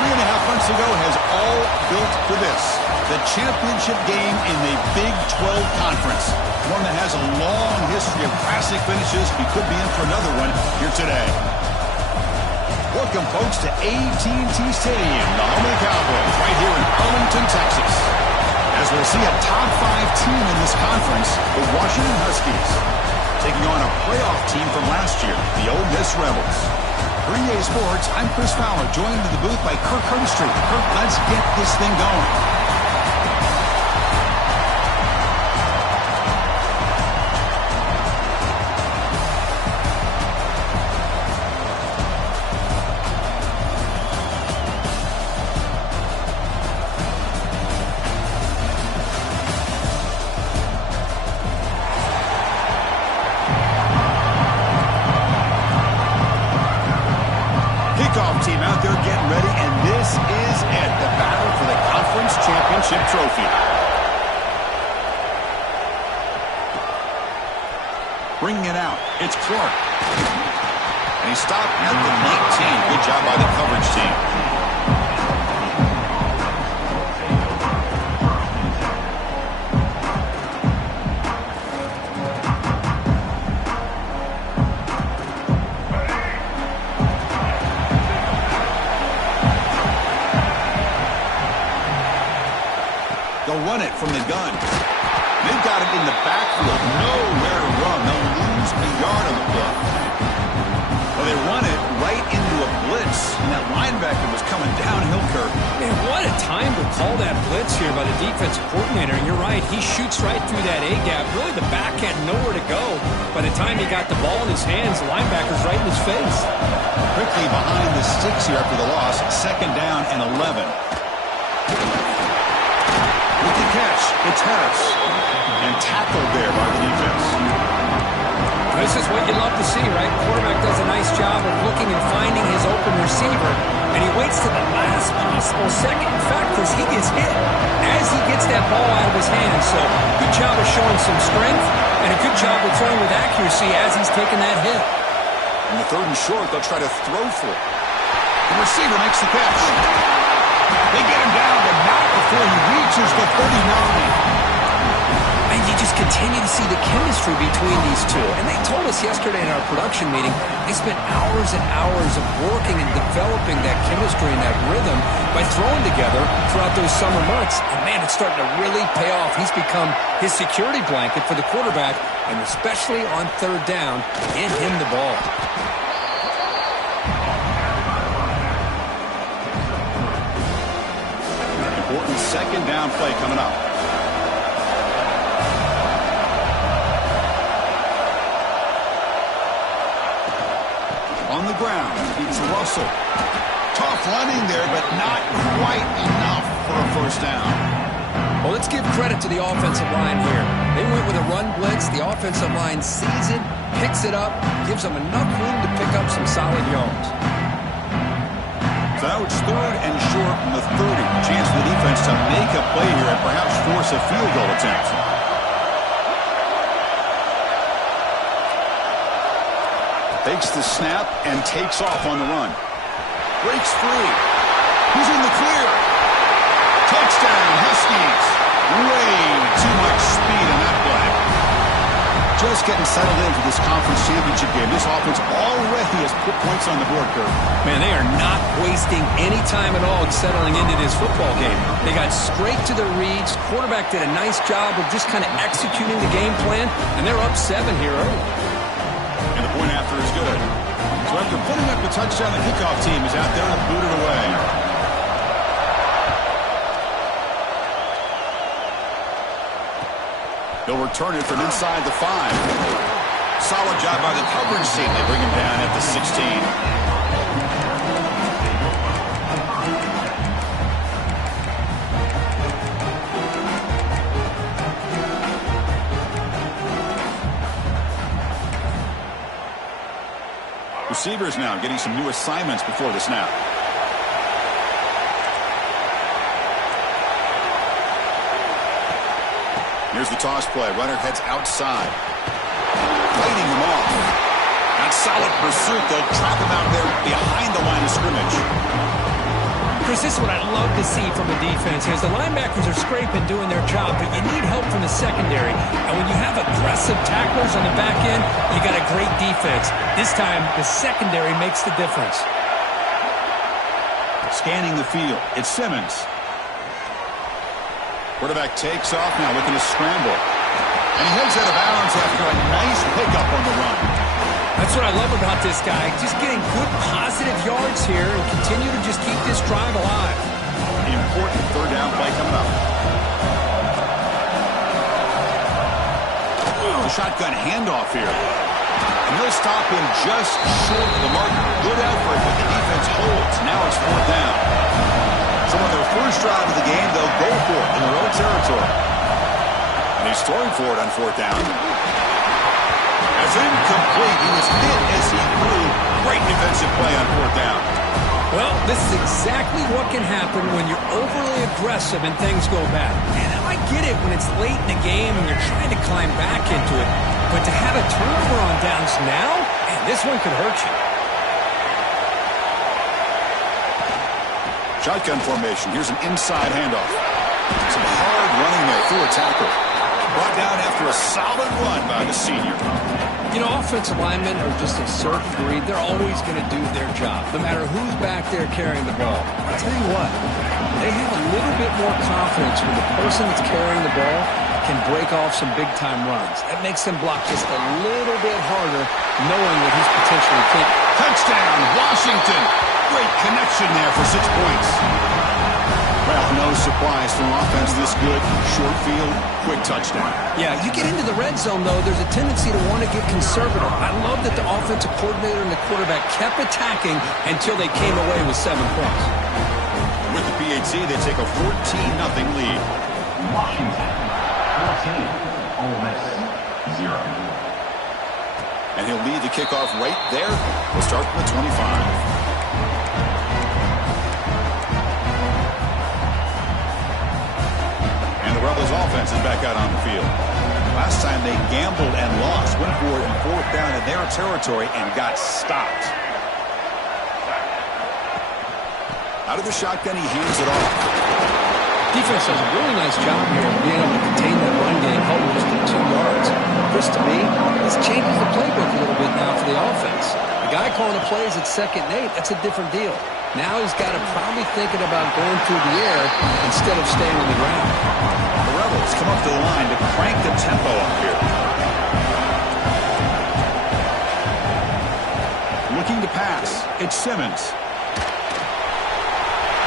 3.5 months ago has all built for this. The championship game in the Big 12 Conference. One that has a long history of classic finishes. We could be in for another one here today. Welcome, folks, to AT&T Stadium, the home of the Cowboys, right here in Arlington, Texas. As we'll see a top 5 team in this conference, the Washington Huskies, taking on a playoff team from last year, the Ole Miss Rebels. For EA Sports, I'm Chris Fowler, joined in the booth by Kirk Herbstreit. Kirk, let's get this thing going. Kickoff team out there getting ready, and this is it, the battle for the conference championship trophy. Bringing it out, it's Clark. And he stopped at the 19. Good job by the coverage team. They'll run it from the gun. They've got it in the backfield. Nowhere to run. They'll lose a yard on the play. Well, they run it right into a blitz. And that linebacker was coming downhill, Kirk. Man, what a time to call that blitz here by the defensive coordinator. And you're right, he shoots right through that A-gap. Really, the back had nowhere to go. By the time he got the ball in his hands, the linebacker's right in his face. Quickly behind the sticks here after the loss. 2nd down and 11. With the catch, it's Harris. And tackled there by the defense. This is what you love to see, right? Quarterback does a nice job of looking and finding his open receiver, and he waits to the last possible second. In fact, Chris, he gets hit as he gets that ball out of his hands. So good job of showing some strength, and a good job of throwing with accuracy as he's taking that hit. In the 3rd and short, they'll try to throw for it. The receiver makes the catch. They get him down, but not before he reaches the 39. And you just continue to see the chemistry between these two. And they told us yesterday in our production meeting, they spent hours and hours of working and developing that chemistry and that rhythm by throwing together throughout those summer months. And man, it's starting to really pay off. He's become his security blanket for the quarterback, and especially on 3rd down, get him the ball. Important 2nd down play coming up. On the ground, it's Russell. Tough running there, but not quite enough for a 1st down. Well, let's give credit to the offensive line here. They went with a run blitz. The offensive line sees it, picks it up, gives them enough room to pick up some solid yards. So now it's 3rd and short from the 30. Chance for the defense to make a play here and perhaps force a field goal attempt. Takes the snap and takes off on the run. Breaks free. He's in the clear. Touchdown, Huskies. Way too much speed on that play. Just getting settled in for this conference championship game. This offense already has put points on the board, Kirk. Man, they are not wasting any time at all settling into this football game. They got straight to their reads. Quarterback did a nice job of just kind of executing the game plan, and they're up 7 here early. And the point after is good. So after putting up the touchdown, the kickoff team is out there to boot it away. They'll return it from inside the 5. Solid job by the coverage team. They bring him down at the 16. Receivers now getting some new assignments before the snap. Here's the toss play. Runner heads outside. Fighting him off. Got solid pursuit. They'll trap him out there behind the line of scrimmage. Chris, this is what I love to see from the defense here. The linebackers are scraping, doing their job, but you need help from the secondary. And when you have aggressive tacklers on the back end, you got a great defense. This time, the secondary makes the difference. Scanning the field, it's Simmons. Quarterback takes off now, looking to scramble. And he heads out of bounds after a nice pickup on the run. That's what I love about this guy. Just getting good positive yards here and continue to just keep this drive alive. Important third down play coming up. The shotgun handoff here. And he'll stop him just short of the mark. Good effort, but the defense holds. Now it's fourth down. So on their first drive of the game, they'll go for it in their own territory. And he's throwing for it on fourth down. It's incomplete. He was hit as he threw. Great defensive play on fourth down. Well, this is exactly what can happen when you're overly aggressive and things go bad. And I get it when it's late in the game and you're trying to climb back into it. But to have a turnover on downs now, man, this one could hurt you. Shotgun formation. Here's an inside handoff. Some hard running there through a tackle. Brought down after a solid run by the senior. You know, offensive linemen are just a certain breed. They're always going to do their job, no matter who's back there carrying the ball. I'll tell you what, they have a little bit more confidence when the person that's carrying the ball can break off some big-time runs. That makes them block just a little bit harder, knowing what he's potentially capable. Touchdown, Washington. Great connection there for 6 points. Well, no surprise from offense this good. Short field, quick touchdown. Yeah, you get into the red zone, though, there's a tendency to want to get conservative. I love that the offensive coordinator and the quarterback kept attacking until they came away with 7 points. With the PHC, they take a 14-0 lead. Washington, 14, Ole Miss, 0. And he'll lead the kickoff right there. We'll start from the 25. The Rebels offense is back out on the field. Last time they gambled and lost, went for it in fourth down in their territory and got stopped. Out of the shotgun, he hands it off. Defense does a really nice job here of being able to contain that run game, held just to 2 yards. Chris, to me, this changes the playbook a little bit now for the offense. The guy calling the plays at 2nd and 8, that's a different deal. Now he's got to probably thinking about going through the air instead of staying on the ground. The Rebels come up to the line to crank the tempo up here. Looking to pass. It's Simmons.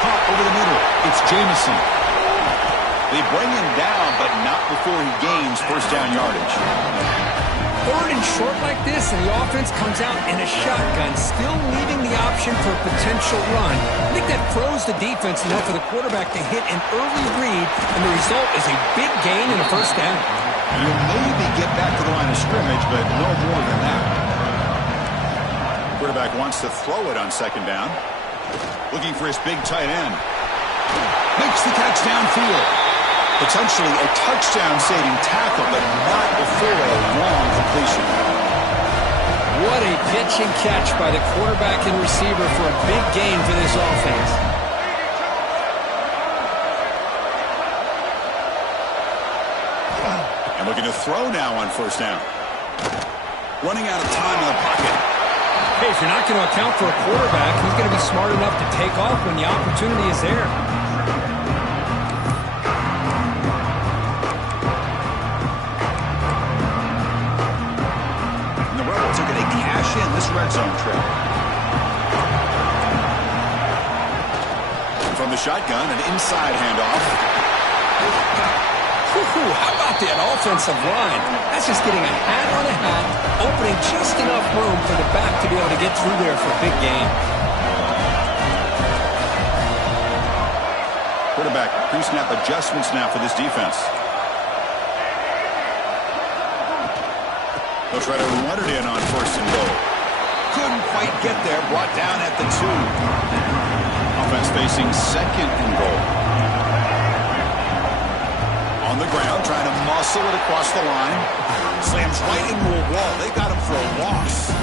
Caught over the middle. It's Jamison. They bring him down, but not before he gains first down yardage. 3rd and short like this, and the offense comes out in a shotgun, still leaving the option for a potential run. I think that throws the defense enough for the quarterback to hit an early read, and the result is a big gain and a first down. You'll maybe get back to the line of scrimmage, but no more than that. Quarterback wants to throw it on 2nd down. Looking for his big tight end. Makes the catch downfield. Potentially a touchdown-saving tackle, but not before a long completion. What a pitch and catch by the quarterback and receiver for a big gain for this offense. And looking to throw now on first down. Running out of time in the pocket. Hey, if you're not going to account for a quarterback, he's going to be smart enough to take off when the opportunity is there. In this red zone trip. From the shotgun, an inside handoff. How about that offensive line? That's just getting a hat on a hat, opening just enough room for the back to be able to get through there for a big gain. Quarterback pre-snap adjustments now for this defense. They'll try to run it in on first and goal. Couldn't quite get there. Brought down at the 2. Offense facing 2nd and goal. On the ground, trying to muscle it across the line. Slams right into a wall. They got him for a loss.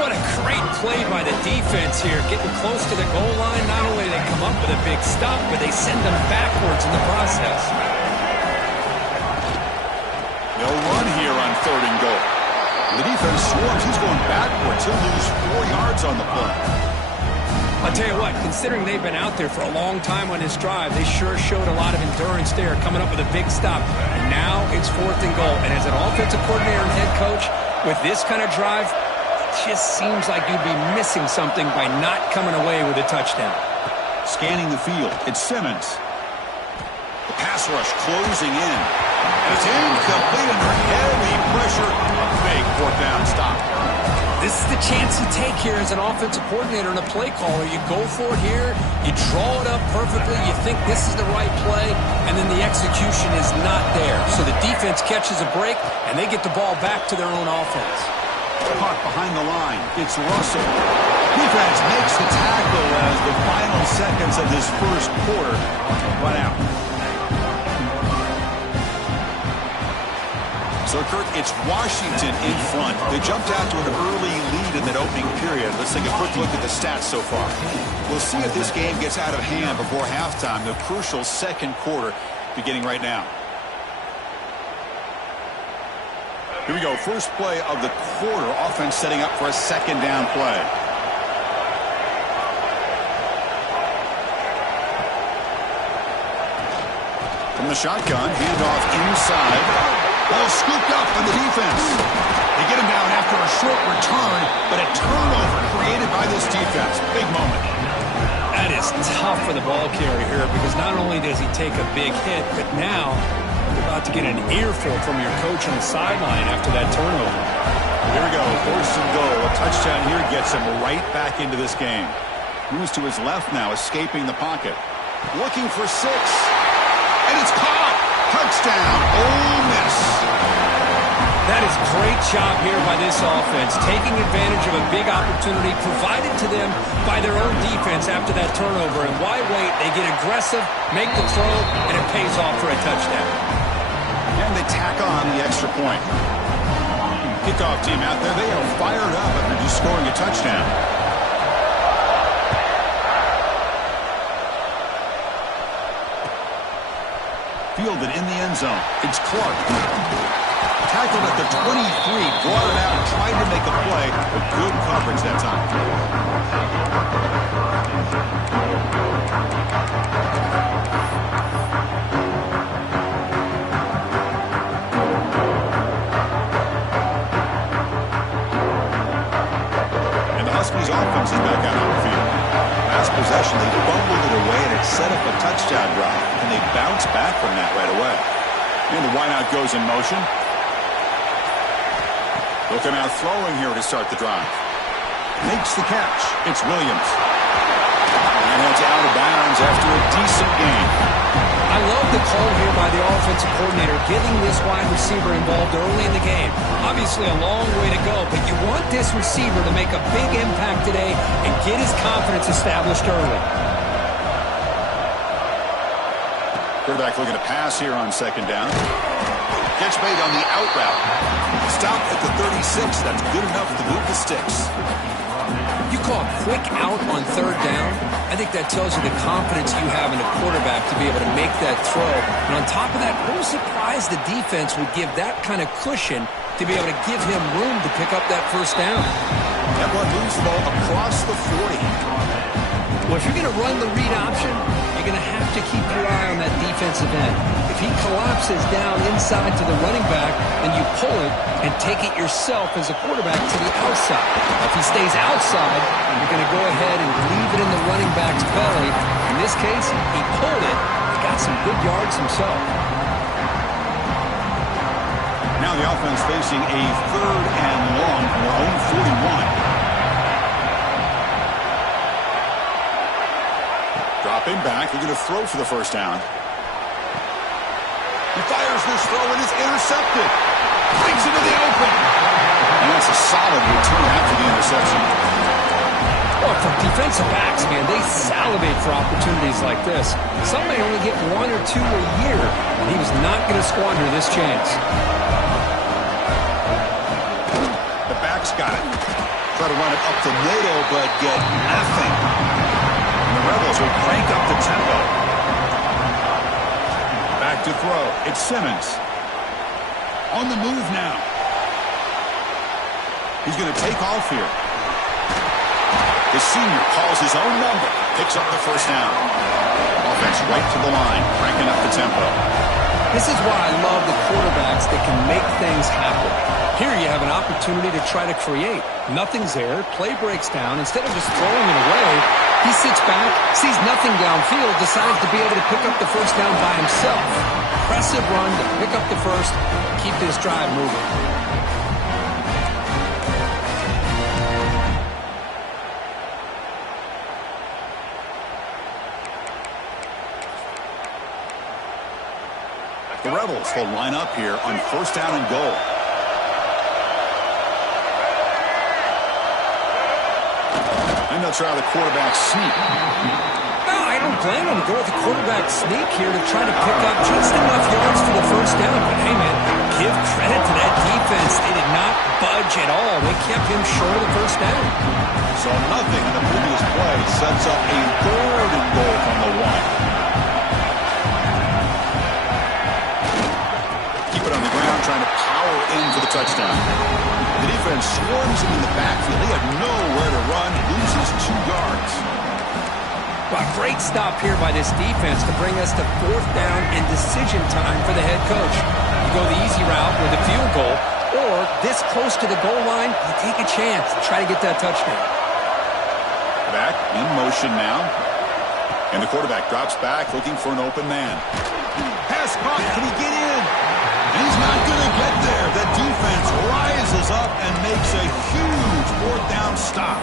What a great play by the defense here. Getting close to the goal line, not only do they come up with a big stop, but they send them backwards in the process. They'll run here on 3rd and goal. The defense swarms. He's going backwards. He'll lose 4 yards on the play. I'll tell you what, considering they've been out there for a long time on this drive, they sure showed a lot of endurance there, coming up with a big stop. And now it's 4th and goal. And as an offensive coordinator and head coach, with this kind of drive, it just seems like you'd be missing something by not coming away with a touchdown. Scanning the field, it's Simmons. The pass rush closing in. And it's incomplete under heavy pressure. A big 4th down stop. This is the chance you take here as an offensive coordinator and a play caller. You go for it here, you draw it up perfectly, you think this is the right play, and then the execution is not there. So the defense catches a break, and they get the ball back to their own offense. Caught behind the line. It's Russell. Defense makes the tackle as the final seconds of this first quarter run out. So, Kurt, it's Washington in front. They jumped out to an early lead in that opening period. Let's take a quick look at the stats so far. We'll see if this game gets out of hand before halftime, the crucial second quarter beginning right now. Here we go. First play of the quarter. Offense setting up for a 2nd down play. From the shotgun, handoff inside. Ball scooped up on the defense. They get him down after a short return, but a turnover created by this defense. Big moment. That is tough for the ball carrier here because not only does he take a big hit, but now you're about to get an earful from your coach on the sideline after that turnover. Here we go. 4th and goal. A touchdown here gets him right back into this game. Moves to his left now, escaping the pocket. Looking for 6. And it's caught. Touchdown, Ole Miss. That is great job here by this offense, taking advantage of a big opportunity provided to them by their own defense after that turnover. And why wait? They get aggressive, make the throw, and it pays off for a touchdown. And they tack on the extra point. Kickoff team out there, they are fired up after just scoring a touchdown. Fielded in the end zone. It's Clark. Tackled at the 23, brought it out, tried to make a play, but good coverage that time. And the Huskies offense is back out on the field. Last possession, they fumbled it away, and it set up a touchdown drive, and they bounce back from that right away. And the wideout goes in motion. Looking out throwing here to start the drive. Makes the catch. It's Williams. And it's out of bounds after a decent game. I love the call here by the offensive coordinator, getting this wide receiver involved early in the game. Obviously a long way to go, but you want this receiver to make a big impact today and get his confidence established early. Quarterback looking to pass here on 2nd down. Catch made on the out route. Stop at the 36. That's good enough to move the sticks. You call a quick out on 3rd down. I think that tells you the confidence you have in a quarterback to be able to make that throw. And on top of that, I'm surprised the defense would give that kind of cushion to be able to give him room to pick up that 1st down. That one moves the ball across the 40. Well, if you're going to run the read option, you're going to have to keep your eye on that defensive end. If he collapses down inside to the running back, then you pull it and take it yourself as a quarterback to the outside. If he stays outside, you're going to go ahead and leave it in the running back's belly. In this case, he pulled it. He got some good yards himself. Now the offense facing a 3rd and long from their own 41. Dropping back, they're going to throw for the 1st down. He fires this throw and it's intercepted. Breaks into the open. And that's a solid return after the interception. Well, for defensive backs, man, they salivate for opportunities like this. Some may only get 1 or 2 a year, and he was not going to squander this chance. The back's got it. Try to run it up the middle, but get nothing. And the Rebels will crank up the tempo. Back to throw. It's Simmons. On the move now. He's going to take off here. The senior calls his own number. Picks up the first down. Offense right to the line, cranking up the tempo. This is why I love the quarterbacks that can make things happen. Here you have an opportunity to try to create. Nothing's there. Play breaks down. Instead of just throwing it away, he sits back, sees nothing downfield, decides to be able to pick up the first down by himself. Impressive run to pick up the first, keep this drive moving. The Rebels will line up here on first down and goal. And they'll try the quarterback sneak. No, I don't blame him to go with the quarterback sneak here to try to pick up just enough yards for the first down. But hey, man, give credit to that defense. They did not budge at all. They kept him short of the first down. So nothing in the previous play sets up a third and goal from the one. Keep it on the ground, trying to power in for the touchdown. The defense swarms him in the backfield. He had nowhere to run, loses 2 yards. Well, great stop here by this defense to bring us to fourth down and decision time for the head coach. You go the easy route with a field goal, or this close to the goal line, you take a chance to try to get that touchdown. Back in motion now. And the quarterback drops back looking for an open man. Pass caught. Can he get in? He's not going to get there. The defense rises up and makes a huge fourth down stop.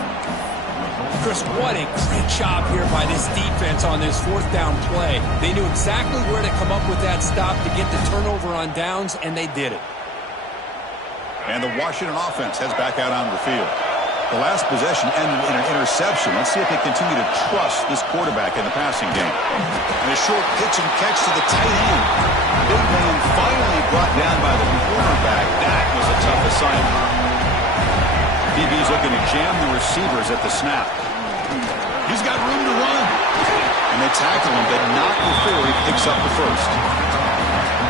Chris, what a great job here by this defense on this fourth down play. They knew exactly where to come up with that stop to get the turnover on downs, and they did it. And the Washington offense heads back out onto the field. The last possession ended in an interception. Let's see if they continue to trust this quarterback in the passing game. And a short pitch and catch to the tight end. Big man finally brought down by the quarterback. That was a tough assignment. DB's looking to jam the receivers at the snap. He's got room to run. And they tackle him, but not before he picks up the first.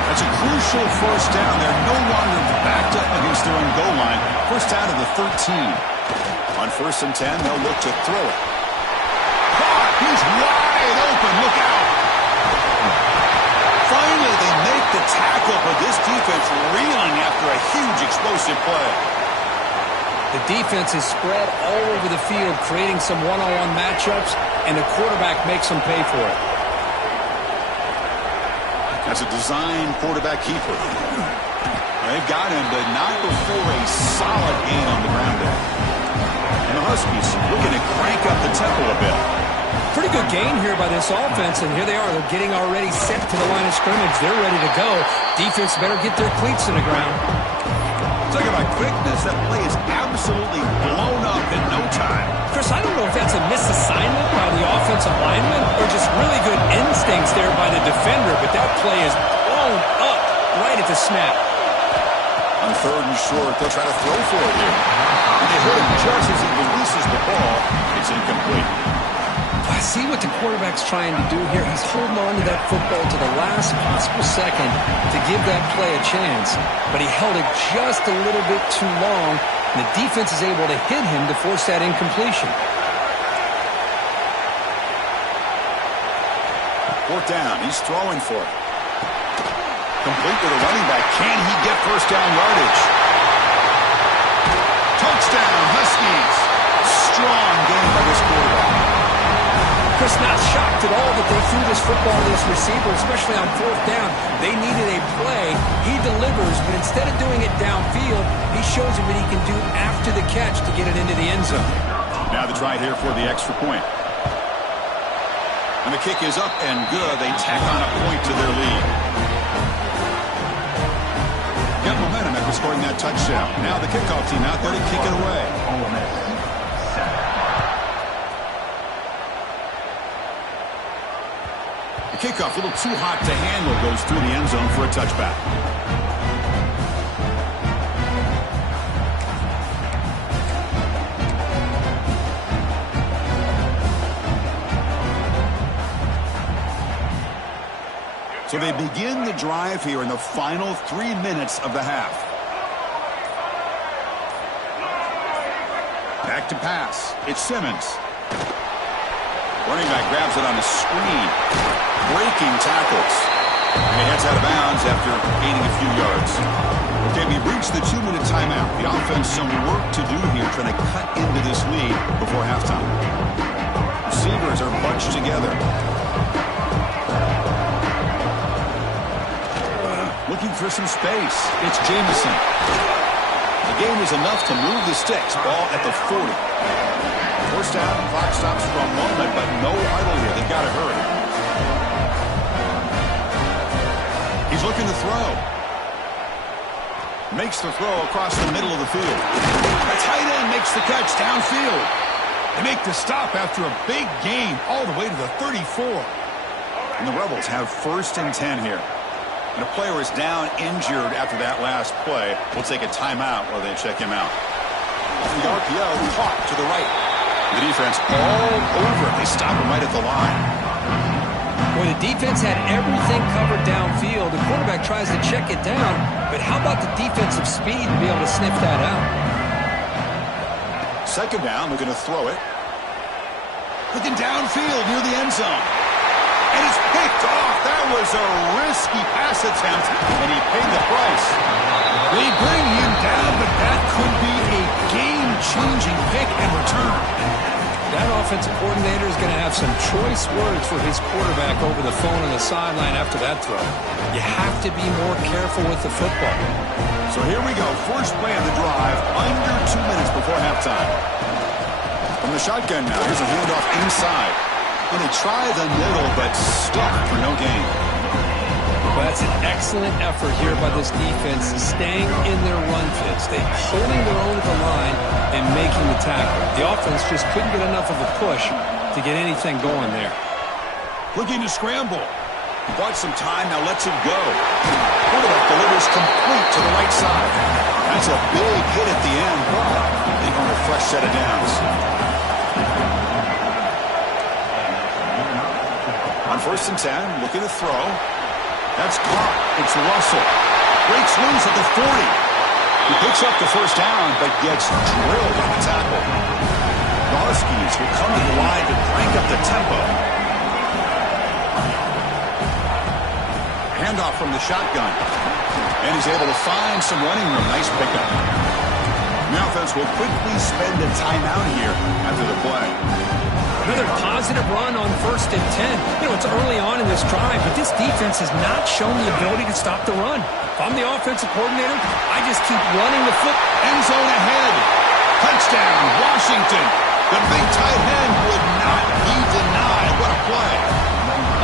That's a crucial first down. They're no longer backed up against their own goal line. First down to the 13. On first and 10, they'll look to throw it. Caught! He's wide open. Look out! Finally, they make the tackle, but this defense reeling after a huge explosive play. The defense is spread all over the field, creating some one-on-one matchups, and the quarterback makes them pay for it. That's a design quarterback keeper. They've got him, but not before a solid gain on the ground there. And the Huskies looking to crank up the tempo a bit. Pretty good gain here by this offense, and here they are. They're getting already set to the line of scrimmage. They're ready to go. Defense better get their cleats in the ground. Talk about quickness. That play is absolutely blown up in no time. Chris, I don't know if that's a misassignment by the offensive lineman or just really good instincts there by the defender, but that play is blown up right at the snap. On third and short, they'll try to throw for it here. And they hit him just as he releases the ball. It's incomplete. I see what the quarterback's trying to do here. He's holding on to that football to the last possible second to give that play a chance. But he held it just a little bit too long, and the defense is able to hit him to force that incompletion. Fourth down. He's throwing for it. Complete to the running back. Can he get first down yardage? Touchdown, Huskies. Strong game by this quarterback. Chris, not shocked at all that they threw this football to this receiver, especially on fourth down. They needed a play. He delivers, but instead of doing it downfield, he shows him what he can do after the catch to get it into the end zone. Now the try here for the extra point. And the kick is up and good. They tack on a point to their lead. Got momentum after scoring that touchdown. Now the kickoff team out there to kick it away. Ole Miss 7. The kickoff, a little too hot to handle, goes through the end zone for a touchback. So they begin the drive here in the final 3 minutes of the half. Back to pass. It's Simmons. Running back grabs it on the screen. Breaking tackles. And he heads out of bounds after gaining a few yards. Okay, we've reached the 2-minute timeout. The offense some work to do here trying to cut into this lead before halftime. Receivers are bunched together. Looking for some space. It's Jamison. The game is enough to move the sticks. Ball at the 40. First down, clock stops for a moment, but no idle here. They've got to hurry. He's looking to throw. Makes the throw across the middle of the field. A tight end makes the catch downfield. They make the stop after a big gain all the way to the 34. And the Rebels have 1st and 10 here. And a player is down injured after that last play. We'll take a timeout while they check him out. The RPO caught to the right. The defense all over it. They stop him right at the line. Boy, the defense had everything covered downfield. The quarterback tries to check it down, but how about the defensive speed to be able to sniff that out? Second down, they're going to throw it. Looking downfield near the end zone. And it's picked off. That was a risky pass attempt, and he paid the price. They bring him down, but that could be a game-changing pick and return. That offensive coordinator is going to have some choice words for his quarterback over the phone on the sideline after that throw. You have to be more careful with the football. So here we go. First play of the drive, under 2 minutes before halftime. From the shotgun now, here's a handoff inside. And they try the middle, but stuck for no gain. Well, that's an excellent effort here by this defense, staying in their run fits. They're holding their own at the line and making the tackle. The offense just couldn't get enough of a push to get anything going there. Looking to scramble. Bought some time, now lets it go. Quarterback delivers complete to the right side. That's a big hit at the end. They earn a fresh set of downs. On 1st and 10, looking to throw. That's caught. It's Russell. Breaks loose at the 40. He picks up the first down, but gets drilled on the tackle. The Huskies will come to the line to crank up the tempo. Handoff from the shotgun. And he's able to find some running room. Nice pickup. The offense will quickly spend a timeout here after the play. Another positive run on 1st and 10. You know, it's early on in this drive, but this defense has not shown the ability to stop the run. If I'm the offensive coordinator, I just keep running the foot. End zone ahead. Touchdown, Washington. The big tight end would not be denied. What a play.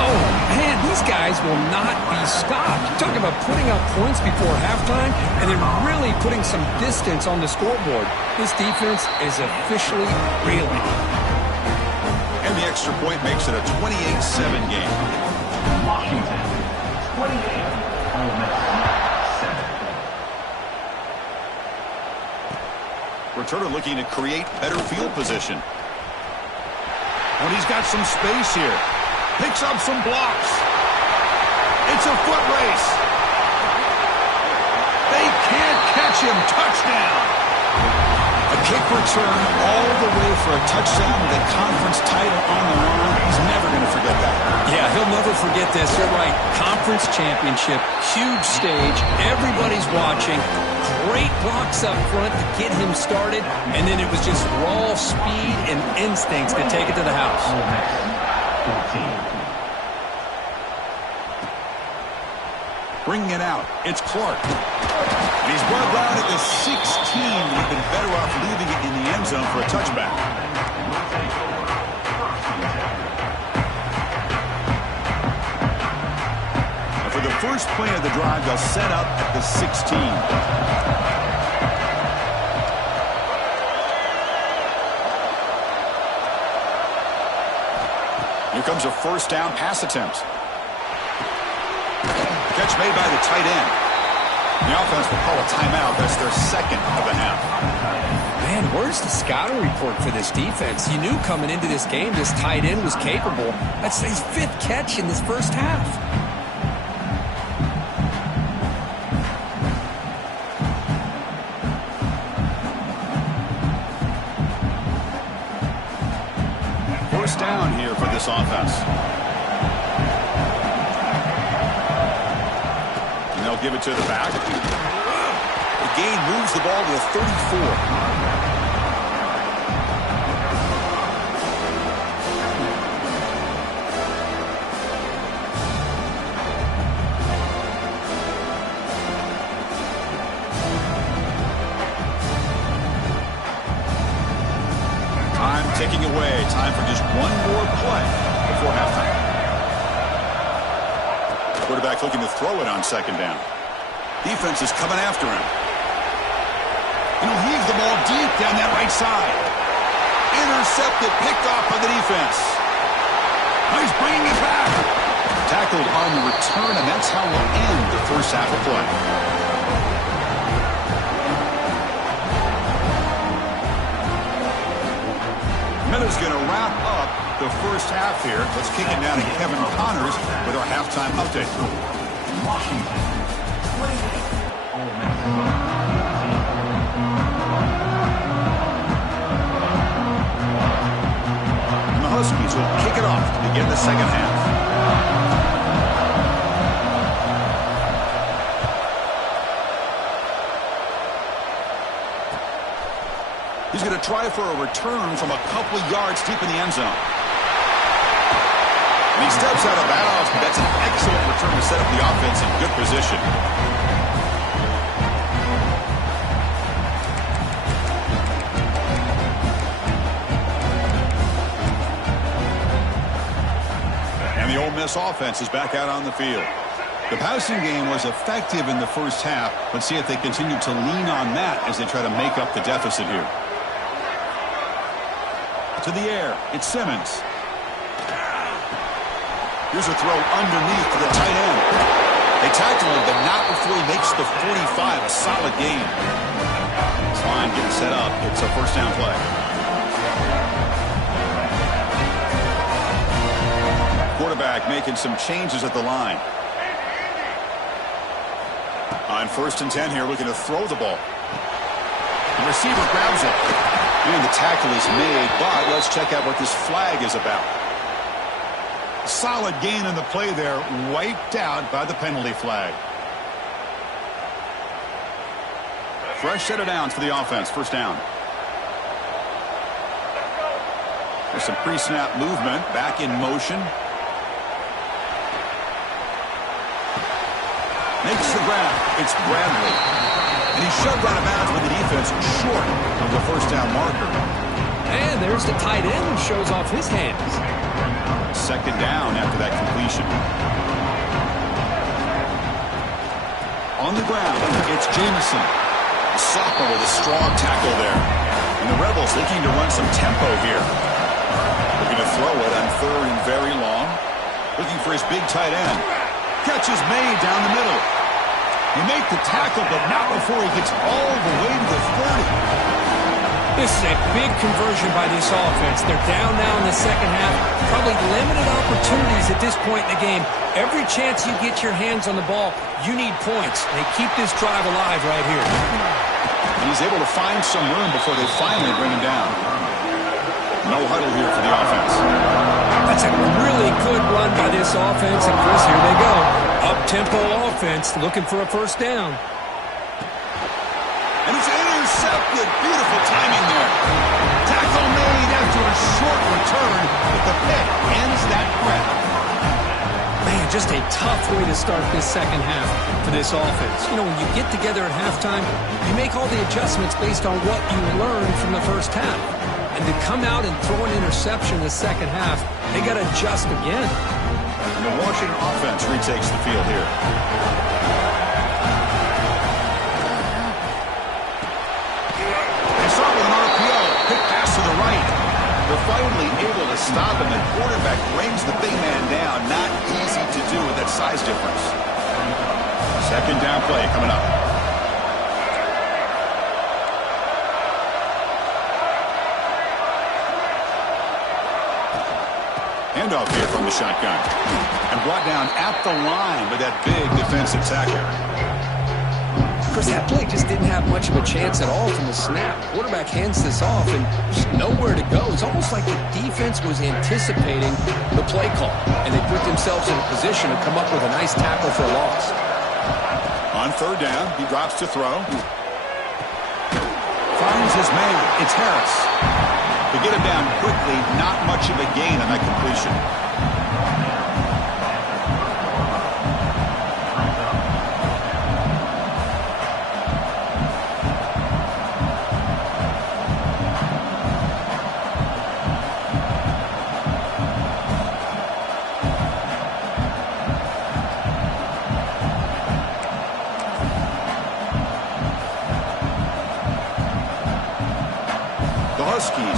Oh, man, these guys will not be stopped. You're talking about putting up points before halftime, and then really putting some distance on the scoreboard. This defense is officially reeling. And the extra point makes it a 28-7 game. Washington, 28. Ole Miss, 7. Returner looking to create better field position. And he's got some space here. Picks up some blocks. It's a foot race. They can't catch him. Touchdown. A kick return all the way for a touchdown with a conference title on the line. He's never going to forget that. Yeah, he'll never forget this. You're right. Conference championship, huge stage. Everybody's watching. Great blocks up front to get him started. And then it was just raw speed and instincts to take it to the house. Ole Miss, 14. Bringing it out. It's Clark. And he's brought down at the 16. He'd been better off leaving it in the end zone for a touchback. And for the first play of the drive, they'll set up at the 16. Here comes a first down pass attempt. Catch made by the tight end. The offense will call a timeout. That's their second of the half. Man, where's the scouting report for this defense? You knew coming into this game this tight end was capable. That's his 5th catch in this first half. first down here for this offense. And they'll give it to the back. The gain moves the ball to the 34. Ticking away. Time for just one more play before halftime. Quarterback looking to throw it on second down. Defense is coming after him. And he'll heave the ball deep down that right side. Intercepted, picked off by the defense. Now he's bringing it back. Tackled on the return, and that's how we'll end the first half of play. Miller's going to wrap up the first half here. Let's kick it down to Kevin Connors with our halftime update. Washington, 28, Ole Miss. And the Huskies will kick it off to begin the second half. He's going to try for a return from a couple of yards deep in the end zone. And he steps out of bounds, but that's an excellent return to set up the offense in good position. And the Ole Miss offense is back out on the field. The passing game was effective in the first half. Let's see if they continue to lean on that as they try to make up the deficit here. To the air, it's Simmons. Here's a throw underneath to the tight end. They tackle him, but not before he makes the 45, a solid gain. This line getting set up. It's a first down play. Quarterback making some changes at the line. On 1st and 10 here, looking to throw the ball. The receiver grabs it. And the tackle is made, but let's check out what this flag is about. Solid gain in the play there, wiped out by the penalty flag. Fresh set of downs for the offense, first down. There's some pre-snap movement, back in motion. Makes the grab, it's Bradley. And he's shoved out of bounds with the defense short of the first down marker. And there's the tight end who shows off his hands. Second down after that completion. On the ground, it's Jameson. A sophomore with a strong tackle there. And the Rebels looking to run some tempo here. Looking to throw it on 3rd and very long. Looking for his big tight end. Catch is made down the middle. He made the tackle, but not before he gets all the way to the 30. This is a big conversion by this offense. They're down now in the second half. Probably limited opportunities at this point in the game. Every chance you get your hands on the ball, you need points. They keep this drive alive right here. And he's able to find some room before they finally bring him down. No huddle here for the offense. That's a really good run by this offense. And Chris, here they go. Up-tempo offense looking for a first down. And it's intercepted. Beautiful timing there. Tackle made after a short return, but the pick ends that threat. Man, just a tough way to start this second half for this offense. You know, when you get together at halftime, you make all the adjustments based on what you learned from the first half. And to come out and throw an interception in the second half, they got to adjust again. And the Washington offense retakes the field here. They start with an RPO. Quick pass to the right. They're finally able to stop him. The quarterback brings the big man down. Not easy to do with that size difference. Second down play coming up. Handoff here from the shotgun. And brought down at the line with that big defensive tackle. Chris, that play just didn't have much of a chance at all from the snap. Quarterback hands this off and just nowhere to go. It's almost like the defense was anticipating the play call, and they put themselves in a position to come up with a nice tackle for a loss. On third down, he drops to throw. Finds his man. It's Harris. To get him down quickly, not much of a gain on that completion.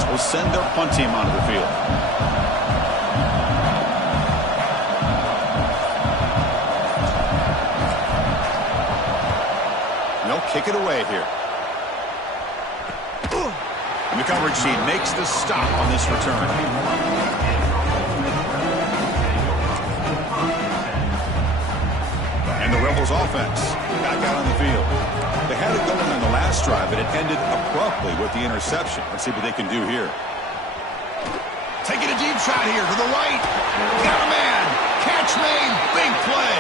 Will send their punt team onto the field. They'll kick it away here. And the coverage team makes the stop on this return. And the Rebels offense back out on the field. They had it going on the last drive, but it ended abruptly with the interception. Let's see what they can do here. Taking a deep shot here to the right. Got a man. Catch made. Big play.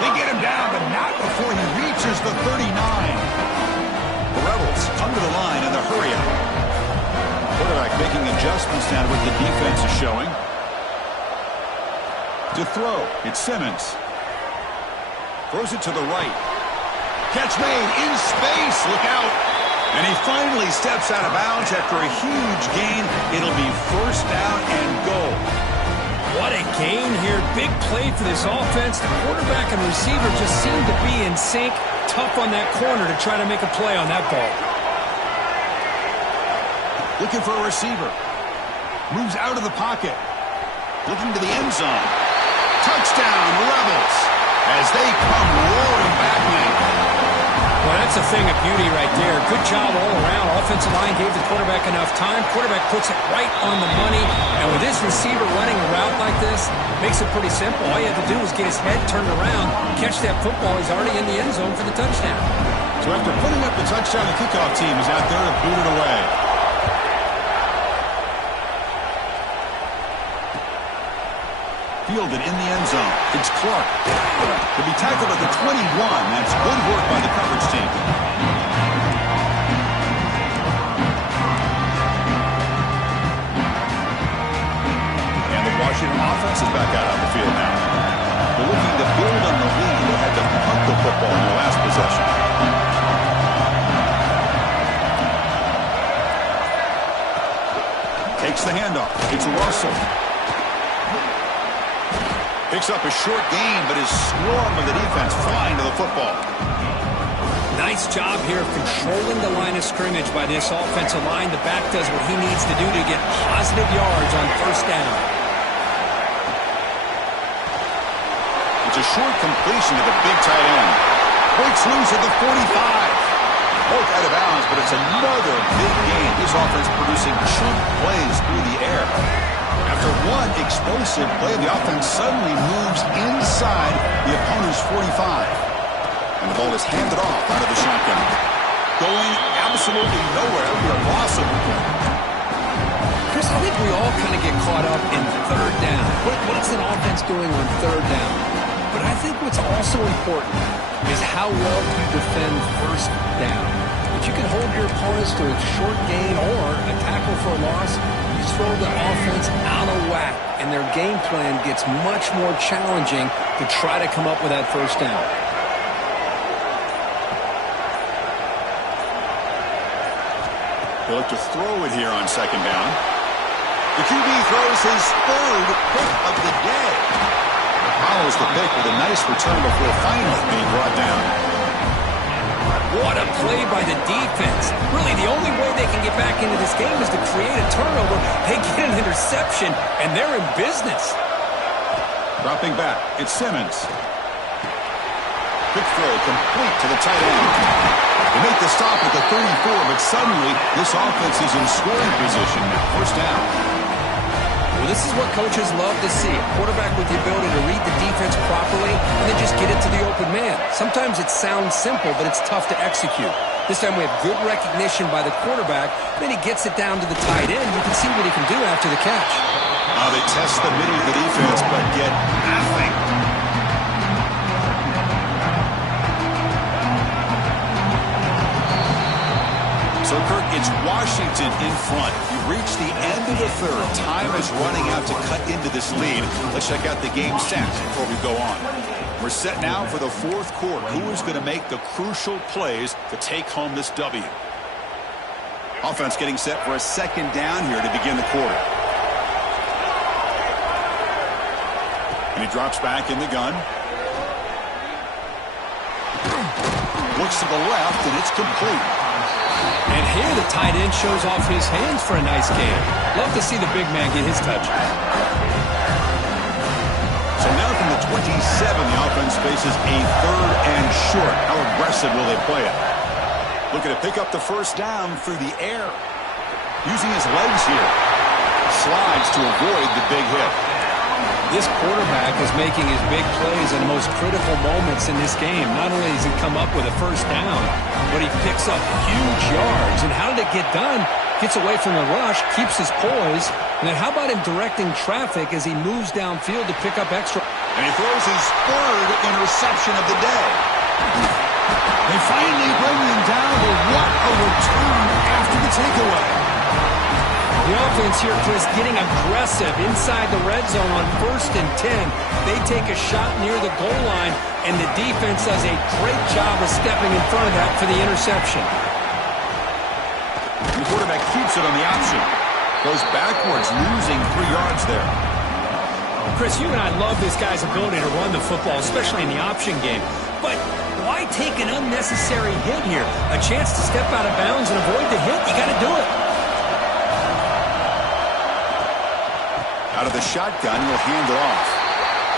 They get him down, but not before he reaches the 39. The Rebels come to the line in the hurry up. Quarterback making adjustments now to what the defense is showing. To throw, it's Simmons. Throws it to the right. Catch made in space. Look out. And he finally steps out of bounds after a huge gain. It'll be first down and goal. What a gain here. Big play for this offense. The quarterback and receiver just seem to be in sync. Tough on that corner to try to make a play on that ball. Looking for a receiver. Moves out of the pocket. Looking to the end zone. Touchdown, Rebels. As they come roaring back now. Well, that's a thing of beauty right there. Good job all around. Offensive line gave the quarterback enough time. Quarterback puts it right on the money. And with this receiver running a route like this, makes it pretty simple. All you have to do is get his head turned around, catch that football. He's already in the end zone for the touchdown. So after putting up the touchdown, the kickoff team is out there to boot it away. Fielded in the end zone. It's Clark. To be tackled at the 21. That's good work by the coverage team. And the Washington offense is back out on the field now. They're looking to build on the lead. They had to punt the football in their last possession. Takes the handoff. It's Russell. Picks up a short gain, but is swarmed with the defense flying to the football. Nice job here of controlling the line of scrimmage by this offensive line. The back does what he needs to do to get positive yards on first down. It's a short completion to the big tight end. Breaks loose at the 45. Both out of bounds, but it's another big gain. This offense producing chunk plays through the air. After one explosive play, the offense suddenly moves inside the opponent's 45. And the ball is handed off out of the shotgun. Going absolutely nowhere for a loss of the play. Chris, I think we all kind of get caught up in third down. What is an offense doing on third down? But I think what's also important is how well you defend first down. If you can hold your opponents to a short gain or a tackle for a loss, you throw the offense out of whack, and their game plan gets much more challenging to try to come up with that first down. He'll look to throw it here on second down. The QB throws his third pick of the day. Follows the pick with a nice return before finally being brought down. What a play by the defense. Really, the only way they can get back into this game is to create a turnover. They get an interception, and they're in business. Dropping back, it's Simmons. Quick throw complete to the tight end. They make the stop at the 34, but suddenly this offense is in scoring position now. First down. Well, this is what coaches love to see. A quarterback with the ability to read the defense properly and then just get it to the open man. Sometimes it sounds simple, but it's tough to execute. This time we have good recognition by the quarterback. Then he gets it down to the tight end. You can see what he can do after the catch. Now they test the middle of the defense, but get nothing. So, Kirk, it's Washington in front. You've reached the end of the third. Time is running out to cut into this lead. Let's check out the game stats before we go on. We're set now for the fourth quarter. Who is going to make the crucial plays to take home this W? Offense getting set for a second down here to begin the quarter. And he drops back in the gun. Looks to the left, and it's complete. And here the tight end shows off his hands for a nice game. Love to see the big man get his touch. So now from the 27, the offense faces a third and short. How aggressive will they play it? Looking to pick up the first down through the air. Using his legs here. Slides to avoid the big hit. This quarterback is making his big plays in the most critical moments in this game. Not only does he come up with a first down, but he picks up huge yards. And how did it get done? Gets away from the rush, keeps his poise. And then how about him directing traffic as he moves downfield to pick up extra? And he throws his third interception of the day. They finally bring him down, but what a return after the takeaway. The offense here, Chris, getting aggressive inside the red zone on 1st and 10. They take a shot near the goal line, and the defense does a great job of stepping in front of that for the interception. The quarterback keeps it on the option. Goes backwards, losing 3 yards there. Chris, you and I love this guy's ability to run the football, especially in the option game. But why take an unnecessary hit here? A chance to step out of bounds and avoid the hit? You got to do it. Out of the shotgun, he'll hand it off.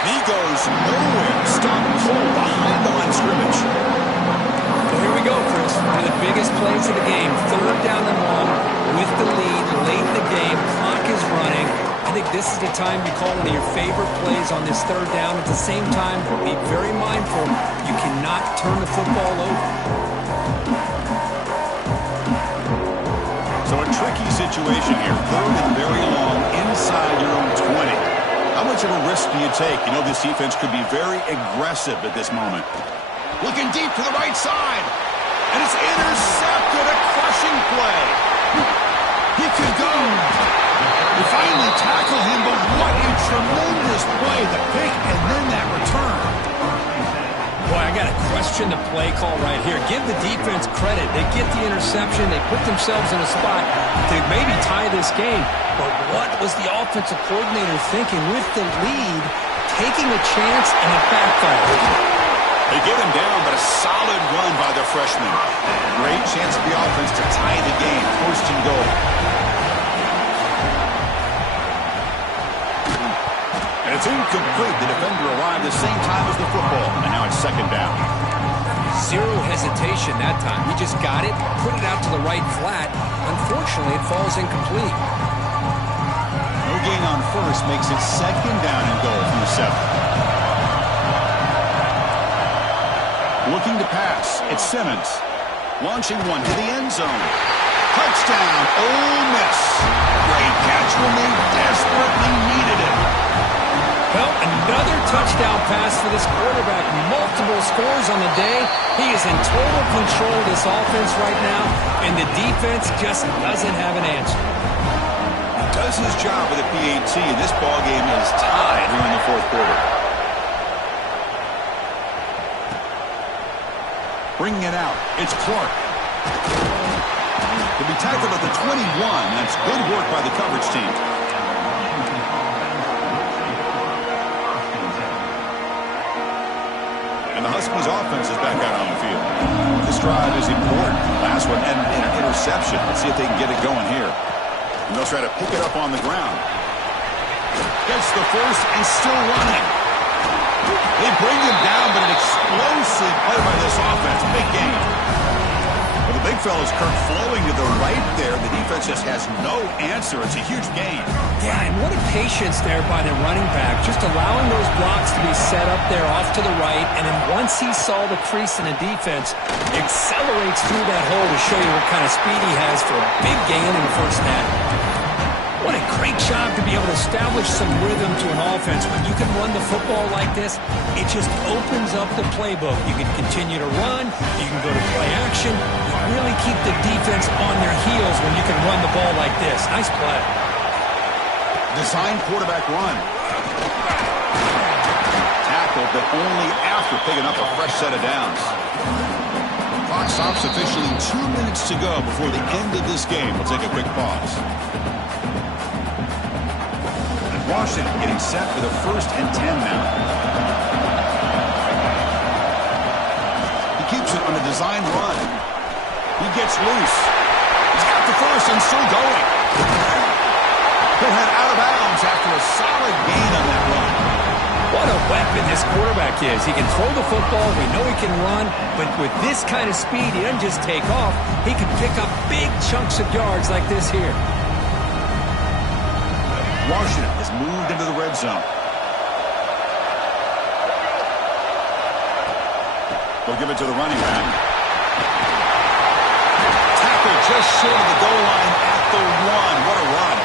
He goes nowhere. Stop cold behind the line of scrimmage. Well, here we go, Chris. One of the biggest plays of the game. 3rd down and long with the lead late in the game. Clock is running. I think this is the time you call one of your favorite plays on this 3rd down. At the same time, be very mindful. You cannot turn the football over. So a tricky situation here. 3rd and very long inside your own 20. How much of a risk do you take? You know this defense could be very aggressive at this moment. Looking deep to the right side. And it's intercepted. A crushing play. He could go. They finally tackle him, but what a tremendous play. The pick and then that return. Boy, I got to question the play call right here. Give the defense credit. They get the interception. They put themselves in a spot to maybe tie this game. But what was the offensive coordinator thinking with the lead, taking a chance, and it backfired? They get him down, but a solid run by the freshman. Great chance for the offense to tie the game. 1st and goal. And it's incomplete. The defender arrived the same time as the football. And now it's 2nd down. Zero hesitation that time. He just got it, put it out to the right flat. Unfortunately, it falls incomplete. No gain on 1st makes it 2nd down and goal from the 7. Looking to pass. It's Simmons. Launching one to the end zone. Touchdown, Ole Miss. Great catch when they desperately needed it. Well, another touchdown pass for this quarterback. Multiple scores on the day. He is in total control of this offense right now, and the defense just doesn't have an answer. He does his job with a PAT, and this ballgame is tied here in the 4th quarter. Bringing it out. It's Clark. To be tackled at the 21. That's good work by the coverage team. And the Huskies offense is back out on the field. This drive is important. Last one ended in an interception. Let's see if they can get it going here. And they'll try to pick it up on the ground. Gets the first and still running. They bring him down, but an explosive play by this offense. Big game. Well, the big fella's Kirk flowing to the right there. The defense just has no answer. It's a huge gain. Yeah, and what a patience there by the running back, just allowing those blocks to be set up there off to the right, and then once he saw the crease in the defense, accelerates through that hole to show you what kind of speed he has for a big gain in the first down. What a great job to be able to establish some rhythm to an offense. When you can run the football like this, it just opens up the playbook. You can continue to run. You can go to play action. You really keep the defense on their heels when you can run the ball like this. Nice play. Design quarterback run. Tackled, but only after picking up a fresh set of downs. Clock stops officially 2 minutes to go before the end of this game. We'll take a quick pause. Washington getting set for the 1st and 10 now. He keeps it on a design run. He gets loose. He's got the first and still going. He'll head out of bounds after a solid gain on that run. What a weapon this quarterback is. He can throw the football. We know he can run. But with this kind of speed, he doesn't just take off. He can pick up big chunks of yards like this here. Washington has moved into the red zone. They'll give it to the running back. Tackle just short of the goal line at the 1. What a run.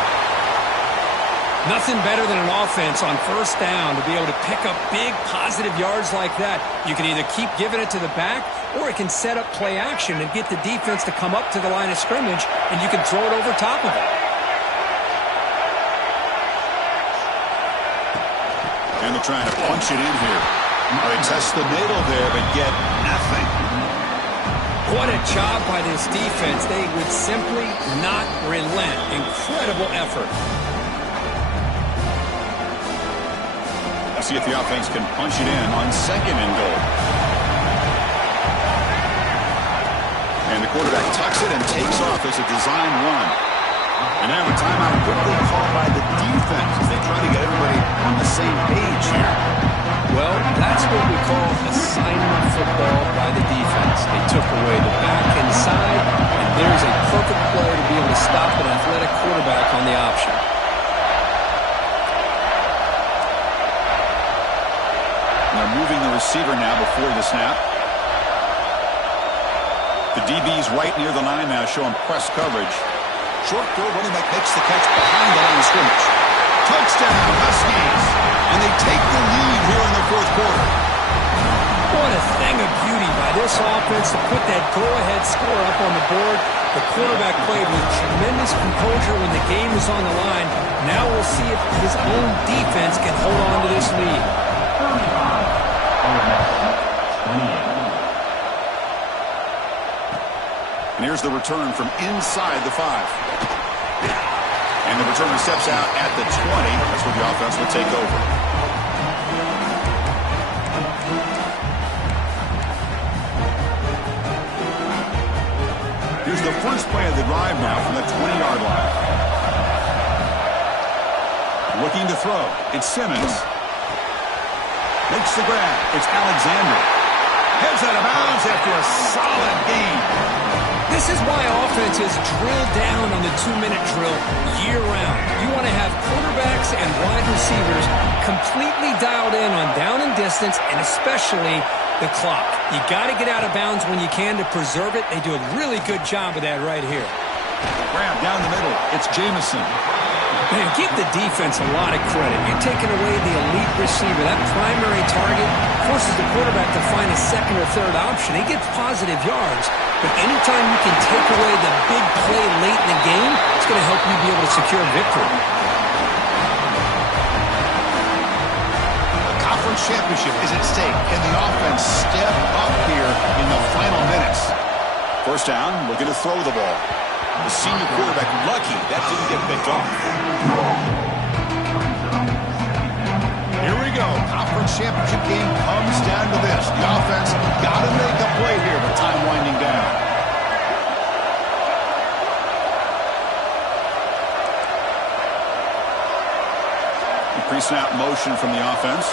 Nothing better than an offense on first down to be able to pick up big positive yards like that. You can either keep giving it to the back, or it can set up play action and get the defense to come up to the line of scrimmage, and you can throw it over top of it. And they're trying to punch it in here. They test the middle there, but get nothing. What a job by this defense. They would simply not relent. Incredible effort. Let's see if the offense can punch it in on 2nd and goal. And the quarterback tucks it and takes off as a design run. And now a timeout quickly called by the defense as they try to get everybody on the same page here. Well, that's what we call assignment football by the defense. They took away the back inside, and there's a perfect play to be able to stop an athletic quarterback on the option. They're moving the receiver now before the snap. The DB's right near the line now, showing press coverage. Short throw, running back makes the catch behind the line of scrimmage. Touchdown, Huskies! And they take the lead here in the 4th quarter. What a thing of beauty by this offense to put that go-ahead score up on the board. The quarterback played with tremendous composure when the game was on the line. Now we'll see if his own defense can hold on to this lead. And here's the return from inside the 5. And the returner steps out at the 20. That's where the offense will take over. Here's the first play of the drive now from the 20-yard line. Looking to throw. It's Simmons. Makes the grab. It's Alexander. Heads out of bounds after a solid gain. This is why offenses drill down on the 2-minute drill year-round. You want to have quarterbacks and wide receivers completely dialed in on down and distance, and especially the clock. You got to get out of bounds when you can to preserve it. They do a really good job of that right here. Grab down the middle. It's Jamison. Man, give the defense a lot of credit. You're taking away the elite receiver. That primary target forces the quarterback to find a second or third option. He gets positive yards, but anytime you can take away the big play late in the game, it's going to help you be able to secure victory. The conference championship is at stake. Can the offense step up here in the final minutes? First down, looking to throw the ball. The senior quarterback lucky that didn't get picked off. Here we go. Conference championship game comes down to this. The offense got to make a play here with time winding down. The pre-snap motion from the offense.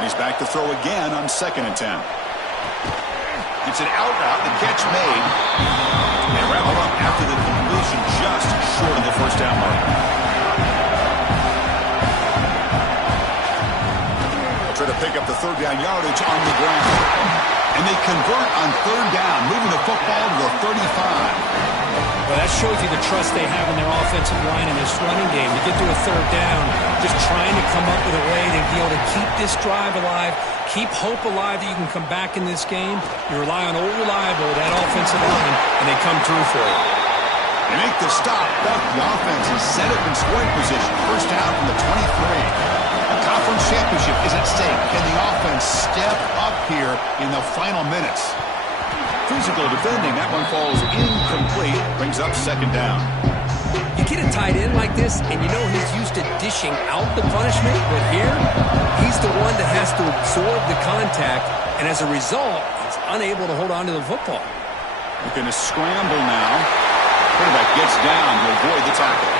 He's back to throw again on 2nd and 10. It's an out route, the catch made. They wrap him up after the completion just short of the first down mark. They'll try to pick up the third down yardage on the ground. And they convert on third down, moving the football to the 35. Well, that shows you the trust they have in their offensive line in this running game. To get to a third down, just trying to come up with a way to be able to keep this drive alive, keep hope alive that you can come back in this game. You rely on old reliable, that offensive line, and they come through for you. They make the stop, but the offense is set up in scoring position. First down from the 23. A conference championship is at stake. Can the offense step up here in the final minutes? Physical defending, that one falls incomplete, brings up second down. You get a tight end like this, and you know he's used to dishing out the punishment, but here, he's the one that has to absorb the contact, and as a result, he's unable to hold on to the football. Looking to scramble now. Quarterback gets down to avoid the tackle.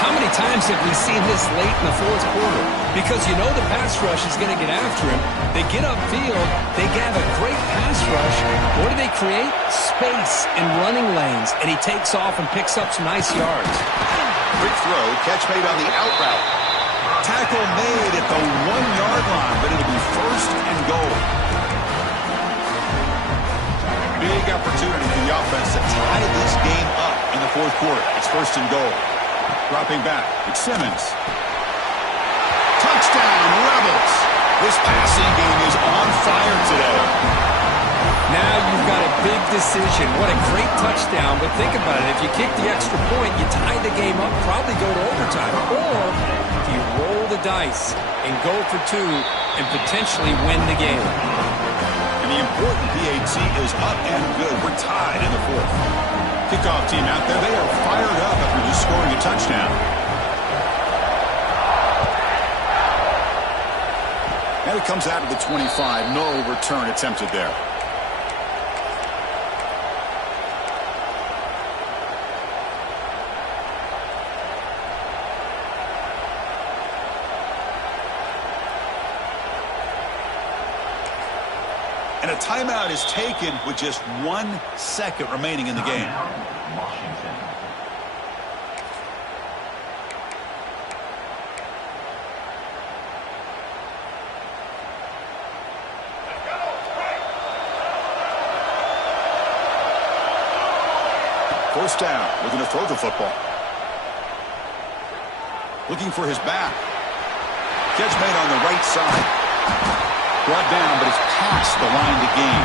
How many times have we seen this late in the fourth quarter? Because you know the pass rush is going to get after him. They get upfield. They have a great pass rush. What do they create? Space and running lanes. And he takes off and picks up some nice yards. Quick throw. Catch made on the out route. Tackle made at the 1-yard line, but it'll be first and goal. Big opportunity for the offense to tie this game up in the fourth quarter. It's first and goal. Dropping back, it's Simmons. Touchdown, Rebels. This passing game is on fire today. Now you've got a big decision. What a great touchdown, but think about it. If you kick the extra point, you tie the game up, probably go to overtime. Or if you roll the dice and go for two and potentially win the game. And the important PAT is up and good. We're tied in the fourth. Kickoff team out there, they are fired up after just scoring a touchdown. And it comes out of the 25. No return attempted there. And a timeout is taken with just 1 second remaining in the game. Washington. First down, looking to throw the football. Looking for his back. Catch made on the right side. Brought down, but it's past the line to gain.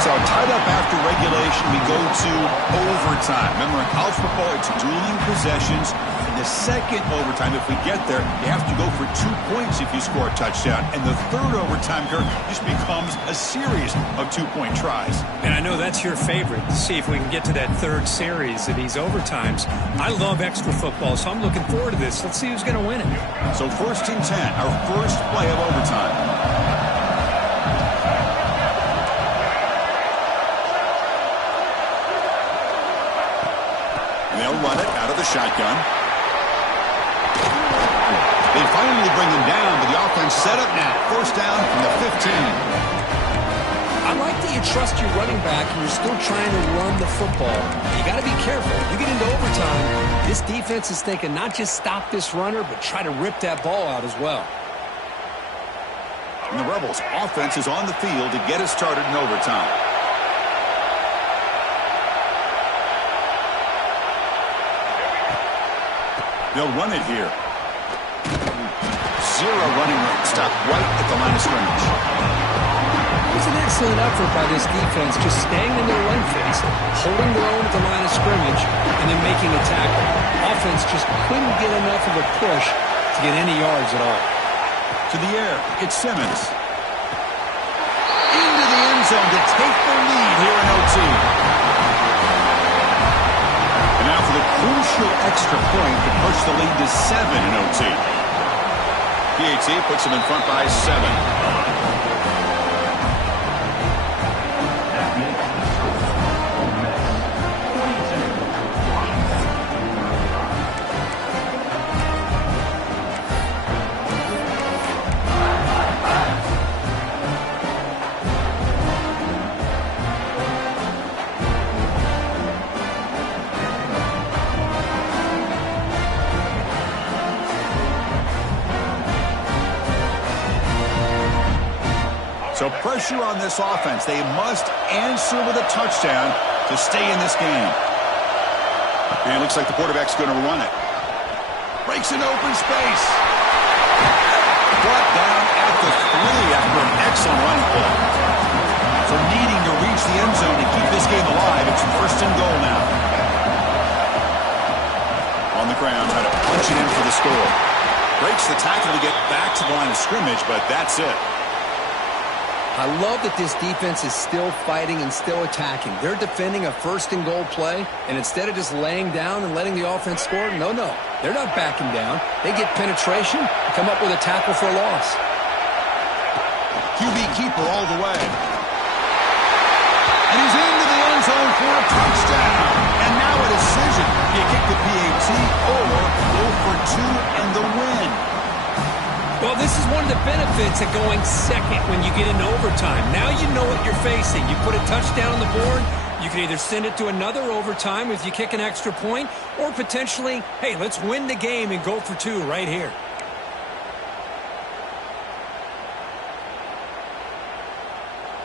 So tied up after regulation, we go to overtime. Remember, in college football, it's dueling possessions. In the second overtime, if we get there, you have to go for 2 points if you score a touchdown. And the third overtime, Kirk, just becomes a series of 2-point tries. And I know that's your favorite, to see if we can get to that third series of these overtimes. I love extra football, so I'm looking forward to this. Let's see who's going to win it. So first and 10, our first play of overtime. They'll run it out of the shotgun. They finally bring him down, but the offense set up now. First down from the 15. I like that you trust your running back and you're still trying to run the football. You got to be careful. You get into overtime, this defense is thinking not just stop this runner, but try to rip that ball out as well. And the Rebels' offense is on the field to get us started in overtime. They'll run it here. Zero running room. Stop right at the line of scrimmage. It's an excellent effort by this defense, just staying in their run phase, holding their own at the line of scrimmage, and then making a tackle. Offense just couldn't get enough of a push to get any yards at all. To the air, it's Simmons. Into the end zone to take the lead here in OT. And now for the crucial extra point to push the lead to 7 in OT. PAT puts them in front by 7. So pressure on this offense. They must answer with a touchdown to stay in this game. And it looks like the quarterback's going to run it. Breaks an open space. Brought down at the 3 after an excellent running play. So needing to reach the end zone to keep this game alive, it's 1st and goal now. On the ground, trying to punch it in for the score. Breaks the tackle to get back to the line of scrimmage, but that's it. I love that this defense is still fighting and still attacking. They're defending a 1st and goal play, and instead of just laying down and letting the offense score, no. They're not backing down. They get penetration and come up with a tackle for a loss. QB keeper all the way. And he's into the end zone for a touchdown. And now a decision. Do you kick the PAT or go for 2 and the win? Well, this is one of the benefits of going second when you get into overtime. Now you know what you're facing. You put a touchdown on the board, you can either send it to another overtime if you kick an extra point, or potentially, hey, let's win the game and go for 2 right here.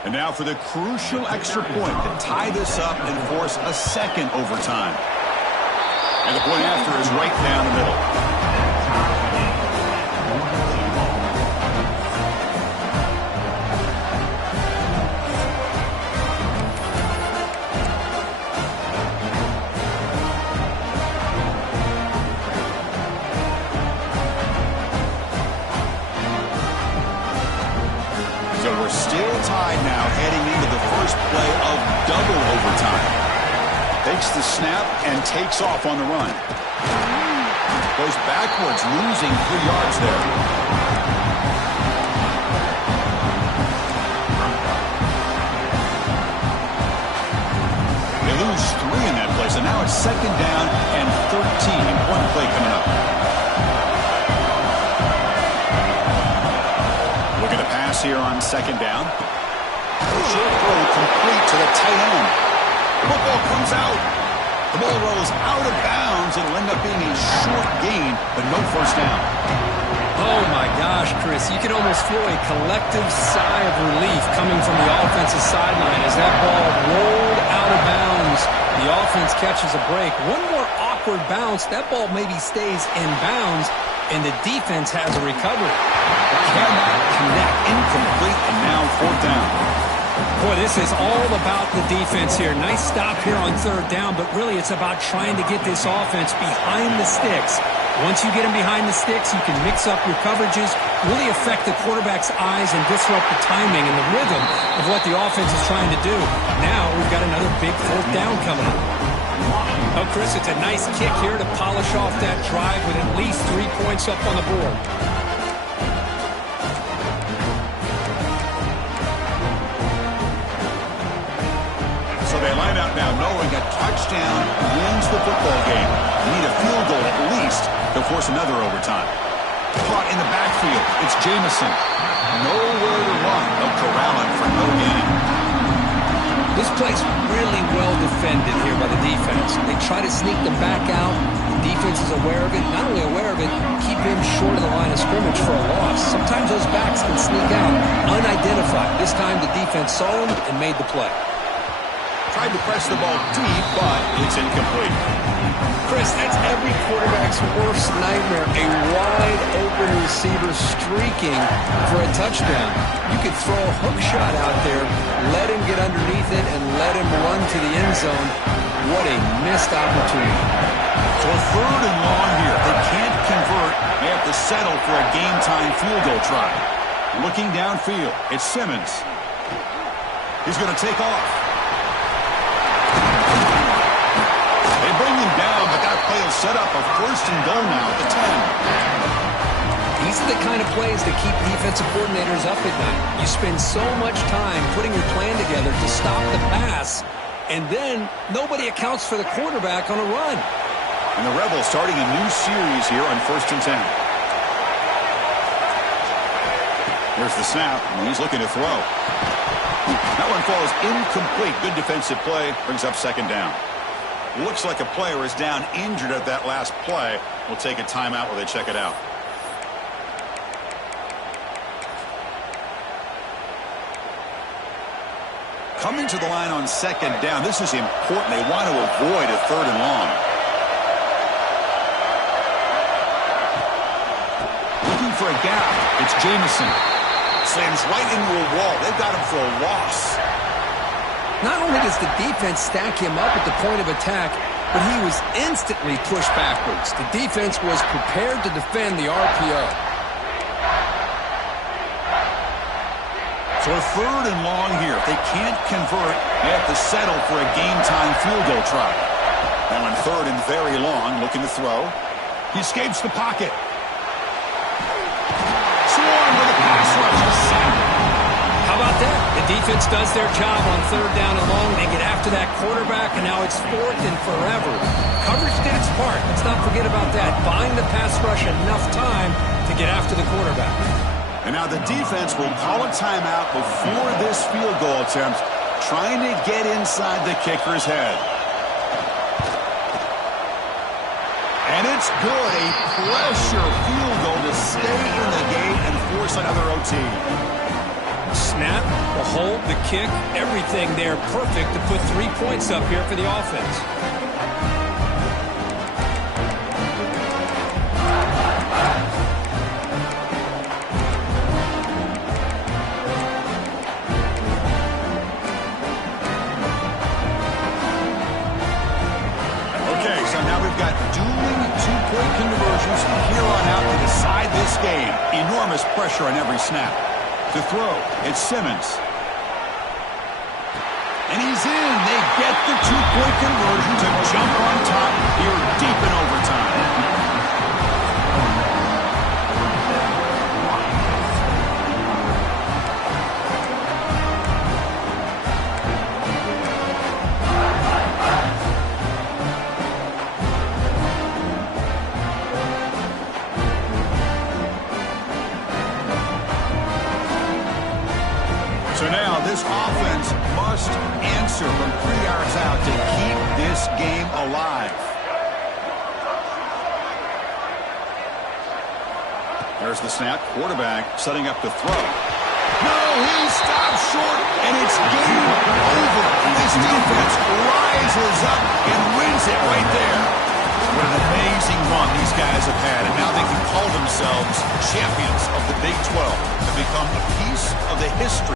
And now for the crucial extra point to tie this up and force a second overtime. And the point after is right down the middle. Tied now, heading into the first play of double overtime. Takes the snap and takes off on the run. Goes backwards, losing 3 yards there. They lose 3 in that play, so now it's 2nd down and 13. One play coming up. Look at the pass here on 2nd down. Short throw complete to the tight end. Football comes out. The ball rolls out of bounds. It'll end up being a short gain, but no first down. Oh, my gosh, Chris. You can almost feel a collective sigh of relief coming from the offensive sideline as that ball rolled out of bounds. The offense catches a break. One more awkward bounce. That ball maybe stays in bounds, and the defense has a recovery. Cannot connect. Incomplete, and now 4th down. Boy, this is all about the defense here. Nice stop here on 3rd down, but really it's about trying to get this offense behind the sticks. Once you get them behind the sticks, you can mix up your coverages, really affect the quarterback's eyes and disrupt the timing and the rhythm of what the offense is trying to do. Now we've got another big 4th down coming up. Oh, Chris, it's a nice kick here to polish off that drive with at least 3 points up on the board. So they line up now knowing a touchdown wins the football game. They need a field goal at least to force another overtime. Caught in the backfield. It's Jamison. Nowhere to run. They'll corral him for no gain. This play's really well defended here by the defense. They try to sneak them back out. The defense is aware of it. Not only aware of it, keep him short of the line of scrimmage for a loss. Sometimes those backs can sneak out unidentified. This time the defense saw him and made the play. Tried to press the ball deep, but it's incomplete. Chris, that's every quarterback's worst nightmare. A wide-open receiver streaking for a touchdown. You could throw a hook shot out there, let him get underneath it, and let him run to the end zone. What a missed opportunity. So 3rd and long here. They can't convert. They have to settle for a game-time field goal try. Looking downfield, it's Simmons. He's going to take off. Bring him down, but that play will set up a 1st and goal now at the 10. These are the kind of plays that keep defensive coordinators up at night. You spend so much time putting your plan together to stop the pass, and then nobody accounts for the quarterback on a run. And the Rebels starting a new series here on 1st and 10. Here's the snap, and he's looking to throw. That one falls incomplete. Good defensive play, brings up 2nd down. Looks like a player is down injured at that last play. We'll take a timeout while they check it out. Coming to the line on second down, this is important. They want to avoid a third and long. Looking for a gap. It's Jamison. Slams right into a wall. They've got him for a loss. Not only does the defense stack him up at the point of attack, but he was instantly pushed backwards. The defense was prepared to defend the RPO. So a third and long here. If they can't convert, they have to settle for a game-time field goal try. Now on third and very long, looking to throw. He escapes the pocket. Swarm with a pass rush. How about that? The defense does their job on third down and long. They get after that quarterback, and now it's fourth and forever. Coverage did its part. Let's not forget about that. Buying the pass rush enough time to get after the quarterback. And now the defense will call a timeout before this field goal attempt, trying to get inside the kicker's head. And it's good. A pressure field goal to stay in the game and force another OT. Snap, the hold, the kick, everything there perfect to put 3 points up here for the offense. Okay, so now we've got dueling two-point conversions from here on out to decide this game. Enormous pressure on every snap. To throw, it's Simmons. And he's in. They get the two-point conversion to jump on top here deep in overtime. So now this offense must answer from 3 yards out to keep this game alive. There's the snap. Quarterback setting up to throw. No, he stops short, and it's game over. This defense rises up and wins it right there. What an amazing run these guys have had, and now they can call themselves champions of the Big 12 to become a piece of the history